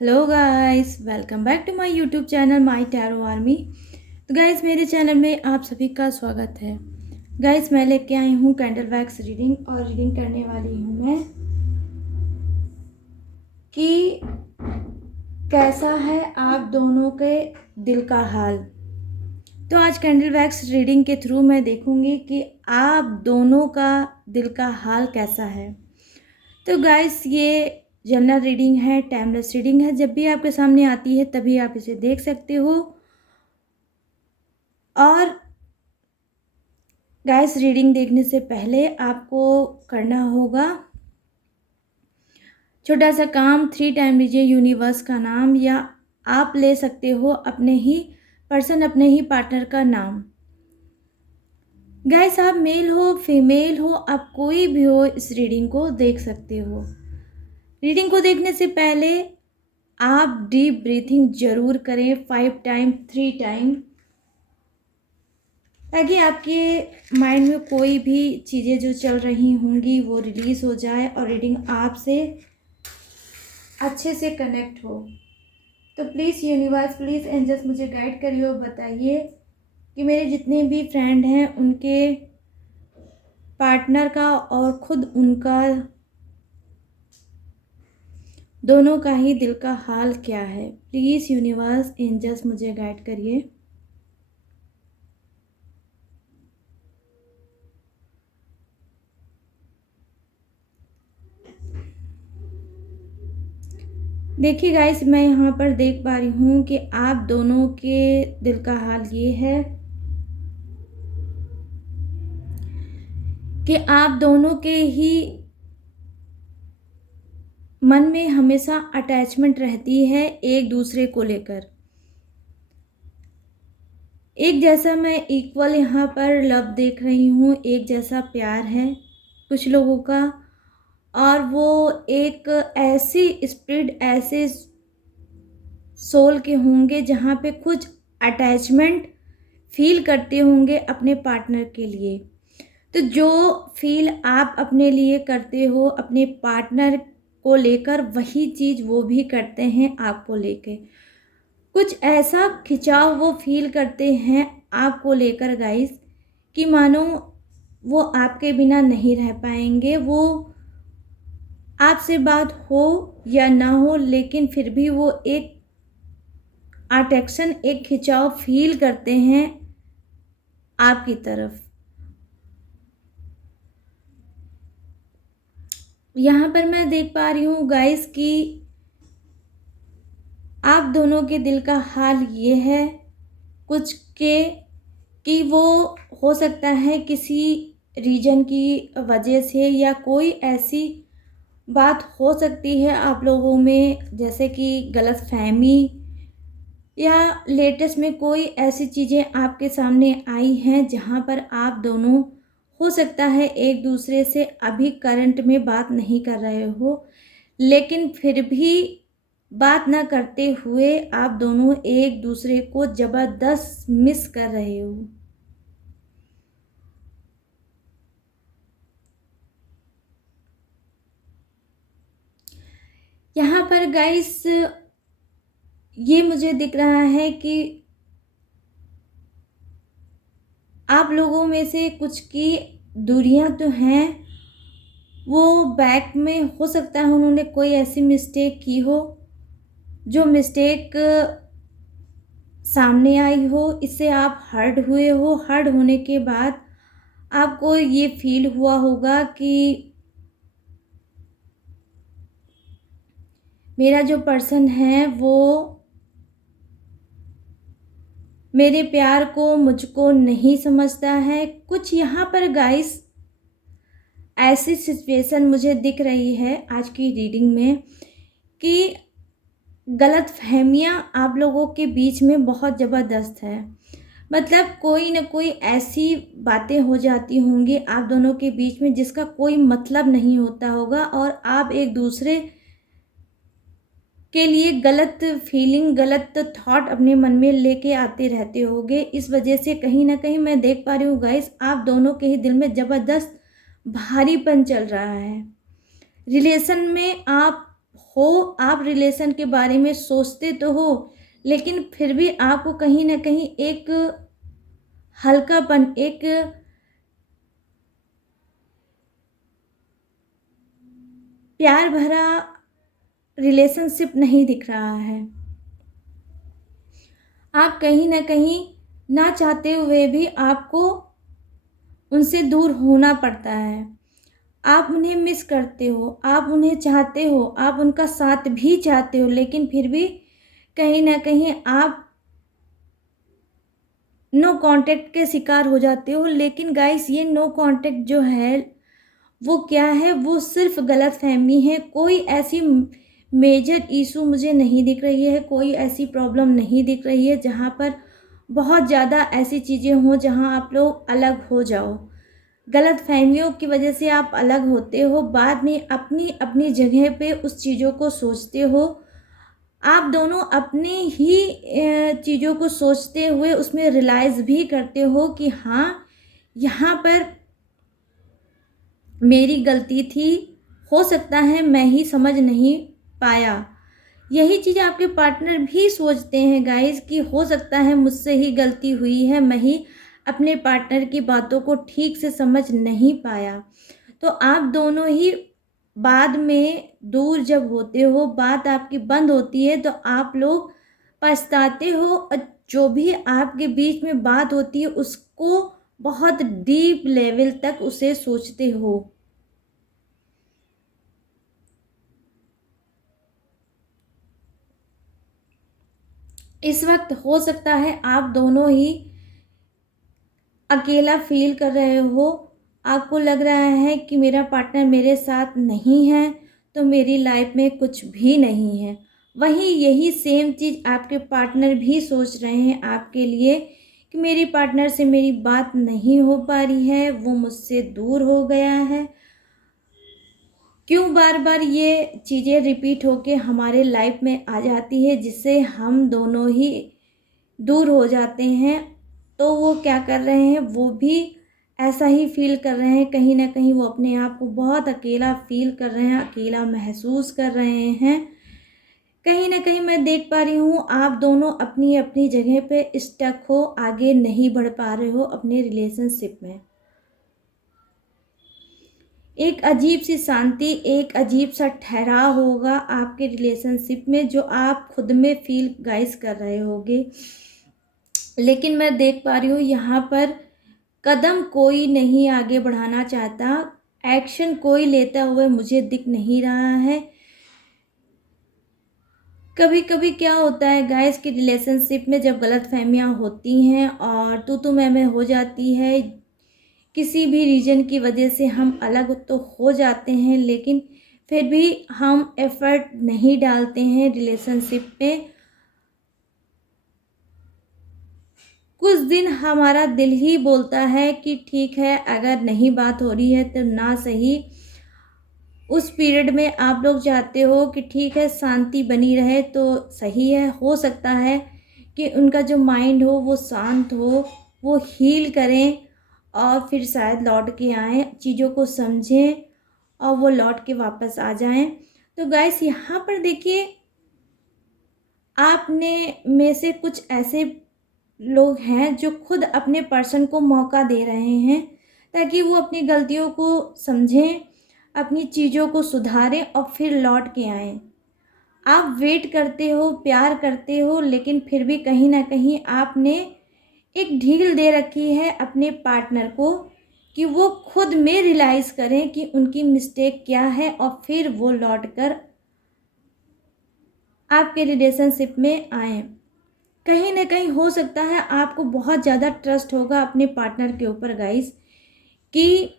Hello guys, welcome back to my YouTube channel my tarot army. तो guys, मेरे channel में आप सभी का स्वागत है। गाइस, मैं लेके आई हूँ कैंडल वैक्स रीडिंग और रीडिंग करने वाली हूँ मैं कि कैसा है आप दोनों के दिल का हाल। तो आज कैंडल वैक्स रीडिंग के थ्रू मैं देखूँगी कि आप दोनों का दिल का हाल कैसा है। तो गाइस, ये जनरल रीडिंग है, टाइमलेस रीडिंग है। जब भी आपके सामने आती है तभी आप इसे देख सकते हो। और गाइस, रीडिंग देखने से पहले आपको करना होगा छोटा सा काम। 3 टाइम लीजिए यूनिवर्स का नाम, या आप ले सकते हो अपने ही पर्सन, अपने ही पार्टनर का नाम। गाइस, आप मेल हो फीमेल हो, आप कोई भी हो, इस रीडिंग को देख सकते हो। रीडिंग को देखने से पहले आप डीप ब्रीथिंग जरूर करें 5 टाइम 3 टाइम, ताकि आपके माइंड में कोई भी चीज़ें जो चल रही होंगी वो रिलीज़ हो जाए और रीडिंग आपसे अच्छे से कनेक्ट हो। तो प्लीज़ यूनिवर्स, प्लीज़ एंजल्स, मुझे गाइड करिए और बताइए कि मेरे जितने भी फ्रेंड हैं उनके पार्टनर का और खुद उनका, दोनों का ही दिल का हाल क्या है। प्लीज़ यूनिवर्स, एंजल्स, मुझे गाइड करिए। देखिए गाइस, मैं यहाँ पर देख पा रही हूँ कि आप दोनों के दिल का हाल ये है कि आप दोनों के ही मन में हमेशा अटैचमेंट रहती है एक दूसरे को लेकर। एक जैसा मैं इक्वल यहाँ पर लव देख रही हूँ, एक जैसा प्यार है कुछ लोगों का। और वो एक ऐसी स्पिरिट, ऐसे सोल के होंगे जहाँ पे कुछ अटैचमेंट फील करते होंगे अपने पार्टनर के लिए। तो जो फील आप अपने लिए करते हो अपने पार्टनर को लेकर, वही चीज़ वो भी करते हैं आपको लेकर। कुछ ऐसा खिंचाव वो फील करते हैं आपको लेकर गाइस, कि मानो वो आपके बिना नहीं रह पाएंगे। वो आपसे बात हो या ना हो, लेकिन फिर भी वो एक अट्रैक्शन, एक खिंचाव फील करते हैं आपकी तरफ। यहाँ पर मैं देख पा रही हूँ गाइस कि आप दोनों के दिल का हाल ये है कुछ के, कि वो हो सकता है किसी रीजन की वजह से, या कोई ऐसी बात हो सकती है आप लोगों में, जैसे कि गलतफहमी, या लेटेस्ट में कोई ऐसी चीज़ें आपके सामने आई हैं जहाँ पर आप दोनों, हो सकता है एक दूसरे से अभी करंट में बात नहीं कर रहे हो, लेकिन फिर भी बात ना करते हुए आप दोनों एक दूसरे को ज़बरदस्त मिस कर रहे हो। यहाँ पर गाइस, ये मुझे दिख रहा है कि आप लोगों में से कुछ की दूरियां तो हैं, वो बैक में हो सकता है उन्होंने कोई ऐसी मिस्टेक की हो, जो मिस्टेक सामने आई हो, इससे आप हर्ट हुए हो। हर्ट होने के बाद आपको ये फील हुआ होगा कि मेरा जो पर्सन है वो मेरे प्यार को, मुझको नहीं समझता है। कुछ यहाँ पर गाइस ऐसी सिचुएशन मुझे दिख रही है आज की रीडिंग में कि गलतफहमियां आप लोगों के बीच में बहुत ज़बरदस्त है। मतलब कोई ना कोई ऐसी बातें हो जाती होंगी आप दोनों के बीच में जिसका कोई मतलब नहीं होता होगा, और आप एक दूसरे के लिए गलत फीलिंग, गलत थॉट अपने मन में लेके आते रहते होगे। इस वजह से कहीं ना कहीं मैं देख पा रही हूँ गाइस, आप दोनों के ही दिल में ज़बरदस्त भारीपन चल रहा है। रिलेशन में आप हो, आप रिलेशन के बारे में सोचते तो हो, लेकिन फिर भी आपको कहीं न कहीं एक हल्कापन, एक प्यार भरा रिलेशनशिप नहीं दिख रहा है। आप कहीं न कहीं ना चाहते हुए भी आपको उनसे दूर होना पड़ता है। आप उन्हें मिस करते हो, आप उन्हें चाहते हो, आप उनका साथ भी चाहते हो, लेकिन फिर भी कहीं न कहीं आप नो कॉन्टैक्ट के शिकार हो जाते हो। लेकिन गाइस, ये नो कॉन्टैक्ट जो है वो क्या है, वो सिर्फ गलतफहमी है। कोई ऐसी मेजर इशू मुझे नहीं दिख रही है, कोई ऐसी प्रॉब्लम नहीं दिख रही है जहाँ पर बहुत ज़्यादा ऐसी चीज़ें हों जहाँ आप लोग अलग हो जाओ। गलतफहमियों की वजह से आप अलग होते हो, बाद में अपनी अपनी जगह पे उस चीज़ों को सोचते हो। आप दोनों अपने ही चीज़ों को सोचते हुए उसमें रियलाइज़ भी करते हो कि हाँ, यहाँ पर मेरी गलती थी, हो सकता है मैं ही समझ नहीं पाया। यही चीज़ आपके पार्टनर भी सोचते हैं गाइस कि हो सकता है मुझसे ही गलती हुई है, मैं ही अपने पार्टनर की बातों को ठीक से समझ नहीं पाया। तो आप दोनों ही बाद में दूर जब होते हो, बात आपकी बंद होती है, तो आप लोग पछताते हो और जो भी आपके बीच में बात होती है उसको बहुत डीप लेवल तक उसे सोचते हो। इस वक़्त हो सकता है आप दोनों ही अकेला फ़ील कर रहे हो। आपको लग रहा है कि मेरा पार्टनर मेरे साथ नहीं है, तो मेरी लाइफ़ में कुछ भी नहीं है। वहीं यही सेम चीज़ आपके पार्टनर भी सोच रहे हैं आपके लिए कि मेरी पार्टनर से मेरी बात नहीं हो पा रही है, वो मुझसे दूर हो गया है। क्यों बार-बार ये चीज़ें रिपीट होके हमारे लाइफ़ में आ जाती है, जिससे हम दोनों ही दूर हो जाते हैं। तो वो क्या कर रहे हैं, वो भी ऐसा ही फ़ील कर रहे हैं। कहीं न कहीं वो अपने आप को बहुत अकेला फ़ील कर रहे हैं, अकेला महसूस कर रहे हैं। कहीं न कहीं मैं देख पा रही हूँ आप दोनों अपनी-अपनी जगह पे स्टक हो, आगे नहीं बढ़ पा रहे हो अपने रिलेशनशिप में। एक अजीब-सी शांति, एक अजीब-सा ठहराव होगा आपके रिलेशनशिप में जो आप खुद में फ़ील गाइस कर रहे होगे। लेकिन मैं देख पा रही हूँ यहाँ पर कदम कोई नहीं आगे बढ़ाना चाहता, एक्शन कोई लेता हुआ मुझे दिख नहीं रहा है। कभी-कभी क्या होता है गाइस कि रिलेशनशिप में जब गलतफ़हमियाँ होती हैं और तू-तू मैं-मैं हो जाती है, किसी भी रीज़न की वजह से हम अलग तो हो जाते हैं, लेकिन फिर भी हम एफ़र्ट नहीं डालते हैं रिलेशनशिप में। कुछ दिन हमारा दिल ही बोलता है कि ठीक है, अगर नहीं बात हो रही है तो ना सही। उस पीरियड में आप लोग चाहते हो कि ठीक है, शांति बनी रहे तो सही है। हो सकता है कि उनका जो माइंड हो वो शांत हो, वो हील करें और फिर शायद लौट के आएँ, चीज़ों को समझें और वो लौट के वापस आ जाएँ। तो गाइस, यहाँ पर देखिए, आपने में से कुछ ऐसे लोग हैं जो खुद अपने पर्सन को मौका दे रहे हैं ताकि वो अपनी गलतियों को समझें, अपनी चीज़ों को सुधारें और फिर लौट के आएँ। आप वेट करते हो, प्यार करते हो, लेकिन फिर भी कहीं न कहीं आपने एक ढील दे रखी है अपने पार्टनर को कि वो खुद में रियलाइज़ करें कि उनकी मिस्टेक क्या है और फिर वो लौटकर आपके रिलेशनशिप में आएँ। कहीं न कहीं हो सकता है आपको बहुत ज़्यादा ट्रस्ट होगा अपने पार्टनर के ऊपर गाइस कि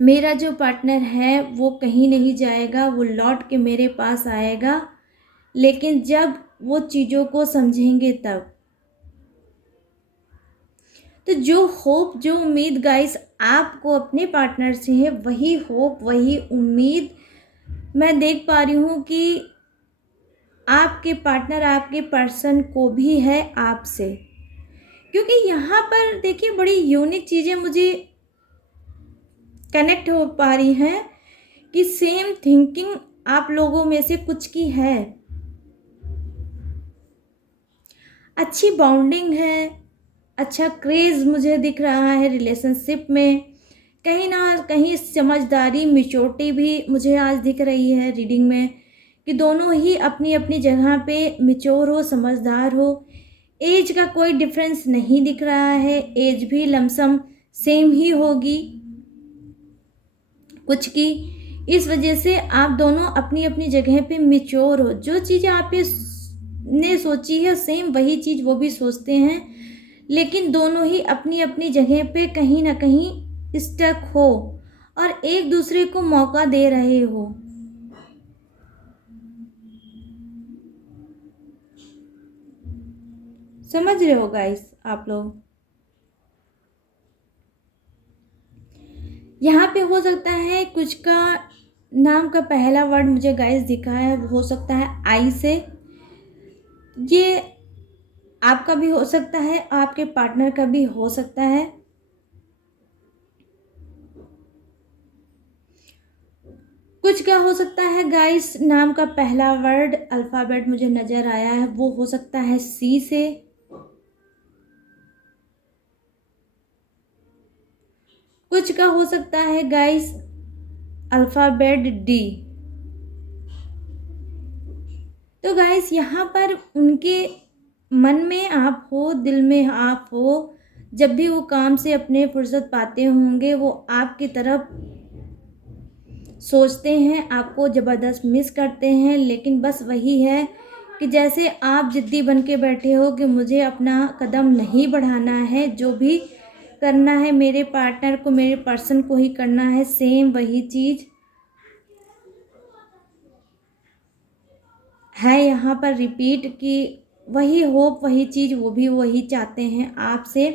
मेरा जो पार्टनर है वो कहीं नहीं जाएगा, वो लौट के मेरे पास आएगा। लेकिन जब वो चीज़ों को समझेंगे तब। तो जो होप, जो उम्मीद गाइस आपको अपने पार्टनर से है, वही होप, वही उम्मीद मैं देख पा रही हूँ कि आपके पार्टनर, आपके पर्सन को भी है आपसे। क्योंकि यहाँ पर देखिए बड़ी यूनिक चीज़ें मुझे कनेक्ट हो पा रही हैं कि सेम थिंकिंग आप लोगों में से कुछ की है। अच्छी बॉन्डिंग है, अच्छा क्रेज़ मुझे दिख रहा है रिलेशनशिप में। कहीं ना कहीं समझदारी, मैच्योरिटी भी मुझे आज दिख रही है रीडिंग में, कि दोनों ही अपनी अपनी जगह पे मैच्योर हो, समझदार हो। एज का कोई डिफरेंस नहीं दिख रहा है, एज भी लमसम सेम ही होगी कुछ की। इस वजह से आप दोनों अपनी अपनी जगह पे मैच्योर हो। जो चीज़ें आप ने सोची है सेम वही चीज़ वो भी सोचते हैं, लेकिन दोनों ही अपनी अपनी जगह पे कहीं ना कहीं स्टक हो और एक दूसरे को मौका दे रहे हो। समझ रहे हो गाइस आप लोग? यहाँ पे हो सकता है कुछ का नाम का पहला वर्ड मुझे गाइस दिखा है, हो सकता है आई से। ये आपका भी हो सकता है, आपके पार्टनर का भी हो सकता है। कुछ का हो सकता है गाइस नाम का पहला वर्ड अल्फ़ाबेट मुझे नज़र आया है, वो हो सकता है सी से। कुछ का हो सकता है गाइस अल्फ़ाबेट डी। तो गाइस यहाँ पर उनके मन में आप हो, दिल में आप हो, जब भी वो काम से अपने फुर्सत पाते होंगे वो आपकी तरफ सोचते हैं, आपको ज़बरदस्त मिस करते हैं। लेकिन बस वही है कि जैसे आप ज़िद्दी बन के बैठे हो कि मुझे अपना कदम नहीं बढ़ाना है, जो भी करना है मेरे पार्टनर को, मेरे पर्सन को ही करना है, सेम वही चीज़ है यहाँ पर रिपीट, कि वही होप, वही चीज़ वो भी वही चाहते हैं आपसे,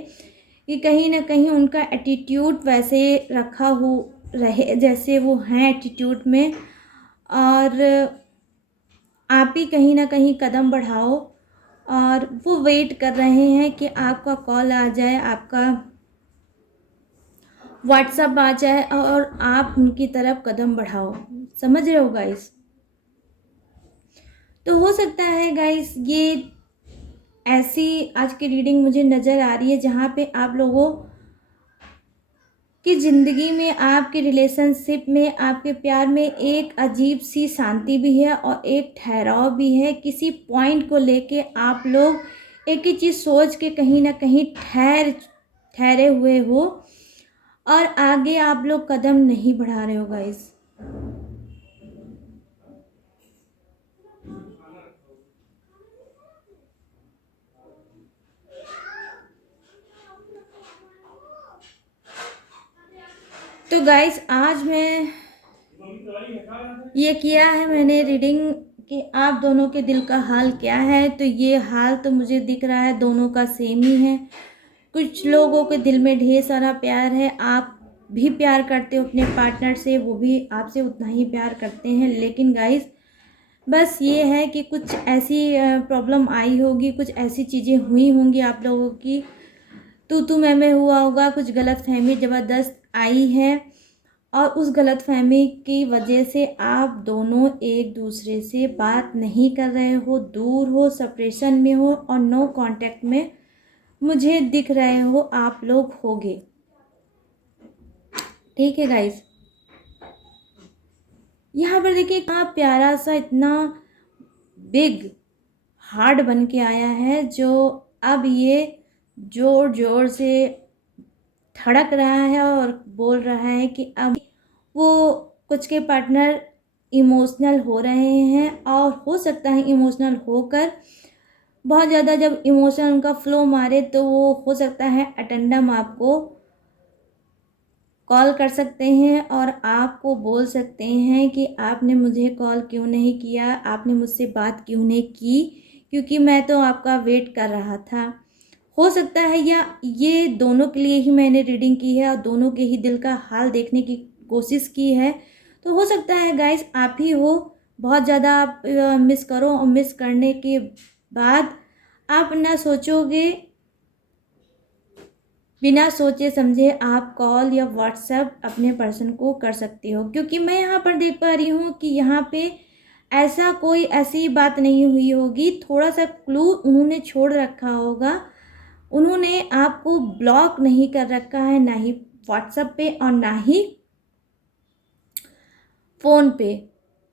कि कहीं ना कहीं उनका एटीट्यूड वैसे रखा हो रहे जैसे वो हैं एटीट्यूड में, और आप ही कहीं ना कहीं कदम बढ़ाओ। और वो वेट कर रहे हैं कि आपका कॉल आ जाए, आपका व्हाट्सअप आ जाए और आप उनकी तरफ कदम बढ़ाओ। समझ रहे हो गाइस? तो हो सकता है गाइस ये ऐसी आज की रीडिंग मुझे नज़र आ रही है जहाँ पे आप लोगों की ज़िंदगी में, आपके रिलेशनशिप में, आपके प्यार में एक अजीब सी शांति भी है और एक ठहराव भी है। किसी पॉइंट को लेके आप लोग एक ही चीज़ सोच के कहीं ना कहीं ठहरे हुए हो और आगे आप लोग कदम नहीं बढ़ा रहे हो गाइस। तो गाइस आज मैं ये किया है मैंने रीडिंग कि आप दोनों के दिल का हाल क्या है। तो ये हाल तो मुझे दिख रहा है दोनों का सेम ही है। कुछ लोगों के दिल में ढेर सारा प्यार है, आप भी प्यार करते हो अपने पार्टनर से, वो भी आपसे उतना ही प्यार करते हैं। लेकिन गाइस बस ये है कि कुछ ऐसी प्रॉब्लम आई होगी, कुछ ऐसी चीज़ें हुई होंगी आप लोगों की, तू मैं हुआ होगा, कुछ गलतफहमी ज़बरदस्त आई है और उस गलतफहमी की वजह से आप दोनों एक दूसरे से बात नहीं कर रहे हो, दूर हो, सेपरेशन में हो और नो कांटेक्ट में मुझे दिख रहे हो आप लोग होगे। ठीक है गाइस, यहाँ पर देखिए इतना प्यारा सा, इतना बिग हार्ट बन के आया है, जो अब ये जोर जोर से धड़क रहा है और बोल रहा है कि अब वो कुछ के पार्टनर इमोशनल हो रहे हैं और हो सकता है इमोशनल होकर बहुत ज़्यादा जब इमोशन उनका फ्लो मारे तो वो हो सकता है अटेंडम आपको कॉल कर सकते हैं और आपको बोल सकते हैं कि आपने मुझे कॉल क्यों नहीं किया, आपने मुझसे बात क्यों नहीं की, क्योंकि मैं तो आपका वेट कर रहा था। हो सकता है या ये दोनों के लिए ही मैंने रीडिंग की है और दोनों के ही दिल का हाल देखने की कोशिश की है। तो हो सकता है गाइस आप ही हो, बहुत ज़्यादा आप मिस करो और मिस करने के बाद आप ना सोचोगे बिना सोचे समझे आप कॉल या व्हाट्सएप अपने पर्सन को कर सकते हो, क्योंकि मैं यहाँ पर देख पा रही हूँ कि यहाँ पे ऐसी बात नहीं हुई होगी, थोड़ा-सा क्लू उन्होंने छोड़ रखा होगा। उन्होंने आपको ब्लॉक नहीं कर रखा है, ना ही व्हाट्सएप पे और ना ही फ़ोन पे,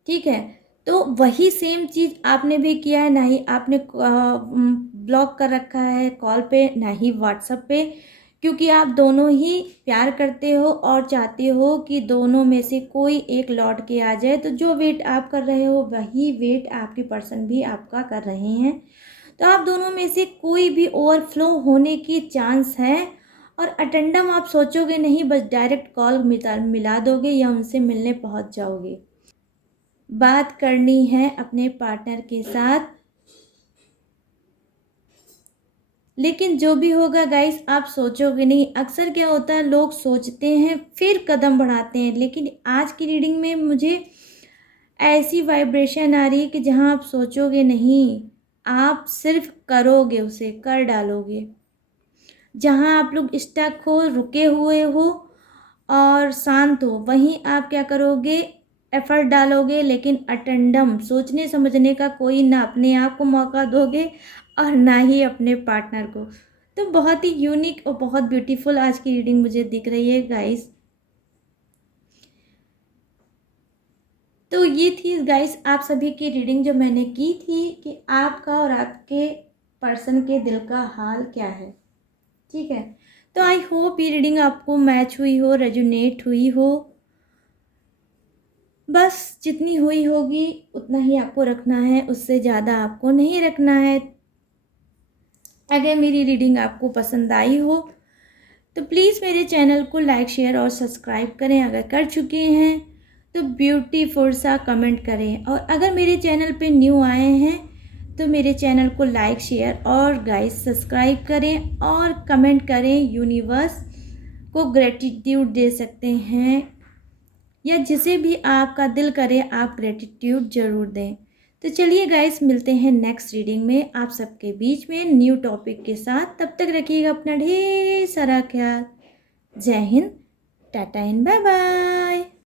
ठीक है? तो वही सेम चीज़ आपने भी किया है, ना ही आपने ब्लॉक कर रखा है कॉल पे, ना ही व्हाट्सएप पे, क्योंकि आप दोनों ही प्यार करते हो और चाहते हो कि दोनों में से कोई एक लौट के आ जाए। तो जो वेट आप कर रहे हो, वही वेट आपके पर्सन भी आपका कर रहे हैं। तो आप दोनों में से कोई भी ओवरफ्लो होने की चांस है, और अटेंडम आप सोचोगे नहीं, बस डायरेक्ट कॉल मिला दोगे या उनसे मिलने पहुंच जाओगे। बात करनी है अपने पार्टनर के साथ, लेकिन जो भी होगा गाइस आप सोचोगे नहीं। अक्सर क्या होता है, लोग सोचते हैं फिर कदम बढ़ाते हैं, लेकिन आज की रीडिंग में मुझे ऐसी वाइब्रेशन आ रही है कि जहां आप सोचोगे नहीं, आप सिर्फ करोगे, उसे कर डालोगे। जहाँ आप लोग स्टक हो, रुके हुए हो और शांत हो, वहीं आप क्या करोगे, एफर्ट डालोगे, लेकिन अटेंडम सोचने समझने का कोई ना अपने आप को मौका दोगे और ना ही अपने पार्टनर को। तो बहुत ही यूनिक और बहुत ब्यूटीफुल आज की रीडिंग मुझे दिख रही है गाइस। तो ये थी गाइस आप सभी की रीडिंग जो मैंने की थी कि आपका और आपके पर्सन के दिल का हाल क्या है, ठीक है। तो आई होप ये रीडिंग आपको मैच हुई हो, रेजोनेट हुई हो। बस जितनी हुई होगी उतना ही आपको रखना है, उससे ज़्यादा आपको नहीं रखना है। अगर मेरी रीडिंग आपको पसंद आई हो तो प्लीज़ मेरे चैनल को लाइक शेयर और सब्सक्राइब करें। अगर कर चुके हैं तो ब्यूटीफुल सा कमेंट करें, और अगर मेरे चैनल पे न्यू आए हैं तो मेरे चैनल को लाइक शेयर और गाइस सब्सक्राइब करें और कमेंट करें। यूनिवर्स को ग्रेटिट्यूड दे सकते हैं, या जिसे भी आपका दिल करे आप ग्रेटिट्यूड ज़रूर दें। तो चलिए गाइस मिलते हैं नेक्स्ट रीडिंग में आप सबके बीच में न्यू टॉपिक के साथ। तब तक रखिएगा अपना ढेर सारा ख्याल। जय हिंद, टाटा एंड बाय बाय।